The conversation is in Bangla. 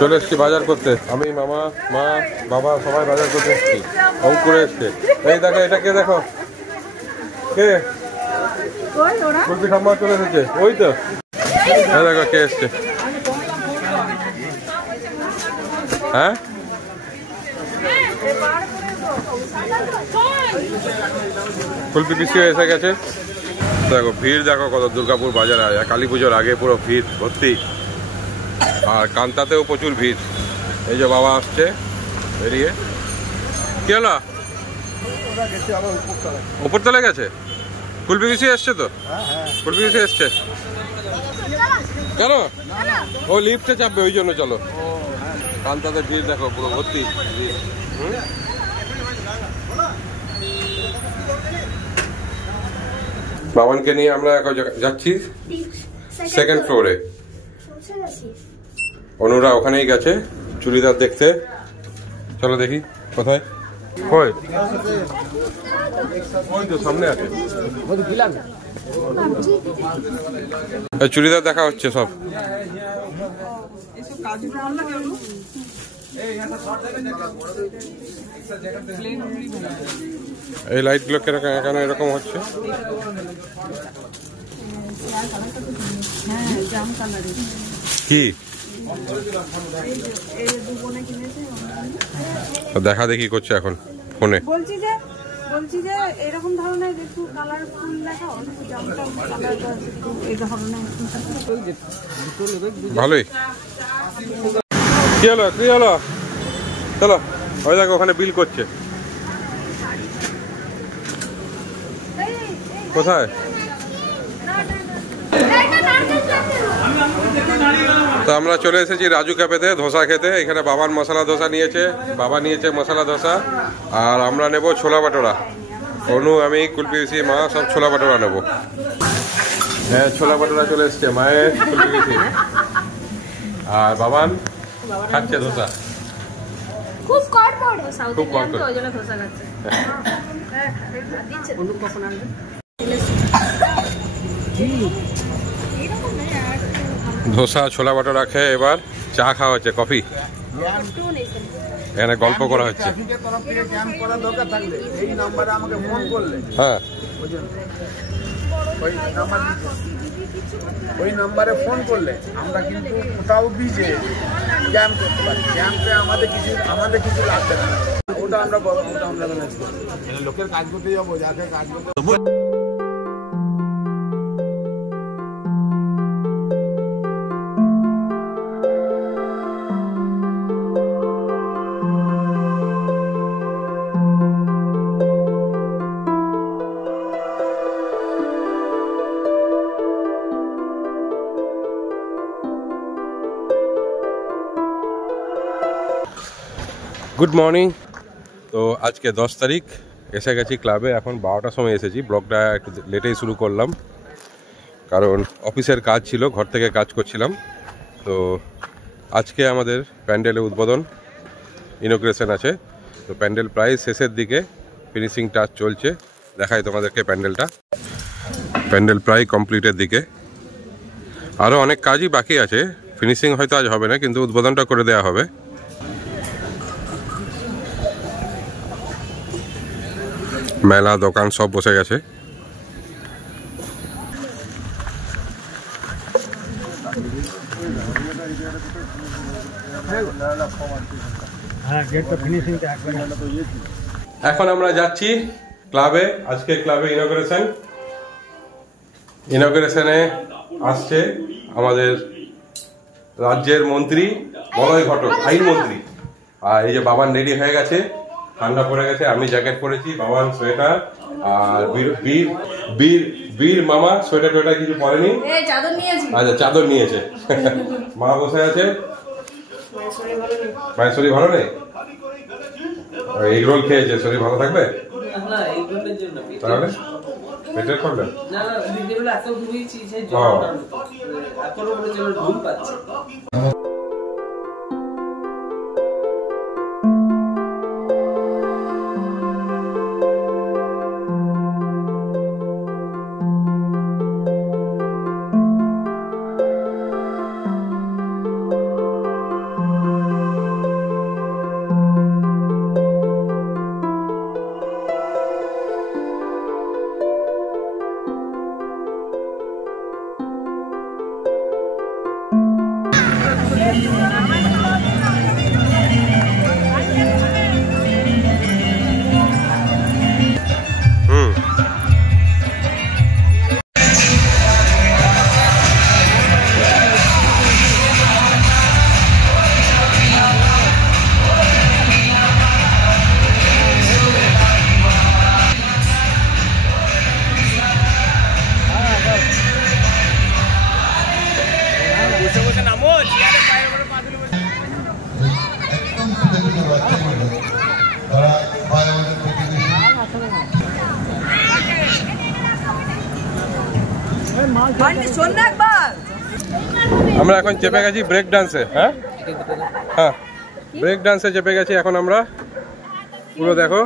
চলে এসছি বাজার করতে, আমি মামা মা বাবা সবাই বাজার করতে এসছি। অঙ্কুরে এসছে, এই দেখো এটা কে, দেখো কে কুলপি ঠাম্মা চলে এসেছে, ওই তো দেখো কে এসছে। হ্যাঁ কুলপি পিসিও এসে গেছে। দেখো ভিড় দেখো কত, দুর্গাপুর বাজারে কালী পুজোর আগে পুরো ভিড় ভর্তি, আর কান্তাতেও প্রচুর ভিড়। এই যে বাবা আসছে বেরিয়ে, কি হলো উপরতলা গেছে, কুলপি পিসি এসছে তো, কুলপি পিসি এসছে কেন, ও লিফটে চাপবে ওই জন্য। চলো, কান্তাতে ভিড় দেখো পুরো ভর্তি ভিড়। বাবানকে নিয়ে আমরা এখন যাচ্ছি সেকেন্ড ফ্লোরে, অনুরা ওখানেই গেছে চুড়িদার দেখতে। চলো দেখি কোথায়, কই ওই তো সামনে আছে, চুড়িদার দেখা হচ্ছে সব। এই লাইট গুলো কেন এরকম হচ্ছে, কি দেখা দেখি করছে এখন ফোনে। বলছি যে এরকম ধরনের একটু কালারফুল দেখাও, এই ধরনের ভালোই। কি হলো কি হলো, চলো ওই দেখো ওখানে বিল করছে। কোথায়, তো আমরা চলে এসেছি রাজু ক্যাফেতে ধোসা খেতে। এখানে বাবার মশলা ধোসা নিয়েছে, বাবা নিয়েছে মশলা ধোসা, আর আমরা নেব ছোলা বাটোরা। অনু আমি কুলপি পিসি মা সব ছোলা বাটোরা নেবো। হ্যাঁ ছোলা বাটোরা চলে এসছে মায়ের, কুলপি পিসি আর বাবান খাচ্ছে ধোসা। খুব কড় পড়ে, খুব কড় পড়ে, ওই জন্য ধোসা খাচ্ছে। অনু কখন আসবে, ধোসা ছোলা বাটোরা খেয়ে এবার চা খাওয়া হচ্ছে, কফি, এখানে গল্প করা হচ্ছে। হ্যাঁ ওই নাম্বারে ফোন করলে আমরা কিন্তু কোথাও বিজে জ্যাম করতে পারি, জ্যামে আমাদের কিছু লাগবে না, ওটা আমরা ম্যানেজ করি। লোকের কাজ করতে যাবো, যাকে কাজ করতে গুড মর্নিং। তো আজকে 10 তারিখ, এসে গেছি ক্লাবে, এখন 12টার সময় এসেছি। ব্লগটা একটু লেটেই শুরু করলাম কারণ অফিসের কাজ ছিল, ঘর থেকে কাজ করছিলাম। তো আজকে আমাদের প্যান্ডেলের উদ্বোধন, ইনোগ্রেশন আছে। তো প্যান্ডেল প্রায় শেষের দিকে, ফিনিশিং টাচ চলছে। দেখাই তোমাদেরকে প্যান্ডেলটা, প্যান্ডেল প্রায় কমপ্লিটের দিকে, আরও অনেক কাজই বাকি আছে। ফিনিশিং হয়তো আজ হবে না, কিন্তু উদ্বোধনটা করে দেওয়া হবে। মেলা দোকান সব বসে গেছে। এখন আমরা যাচ্ছি ক্লাবে, আজকে ক্লাবে ইনোগ্রেশনে আসছে আমাদের রাজ্যের মন্ত্রী মলয় ঘটক, আইনমন্ত্রী। আর এই যে বাবান রেডি হয়ে গেছে, ঠান্ডা পড়ে গেছে, আমি জ্যাকেট পরেছি, বাবান সোয়েটার, আর বীর মামা সোয়েটার টোয়েটার কিছু পরেনি, আচ্ছা চাদর নিয়েছে। মা বসে আছে, মায়ের শরীর ভালো নেই, এগ রোল খেয়েছে, শরীর ভালো থাকবে তাহলে পেটের প্রবলেম। আমরা এখন চেপে গেছি ব্রেক ডান্সে। হ্যাঁ হ্যাঁ, ব্রেক ডান্সে চেপে গেছি এখন আমরা। পুরো দেখো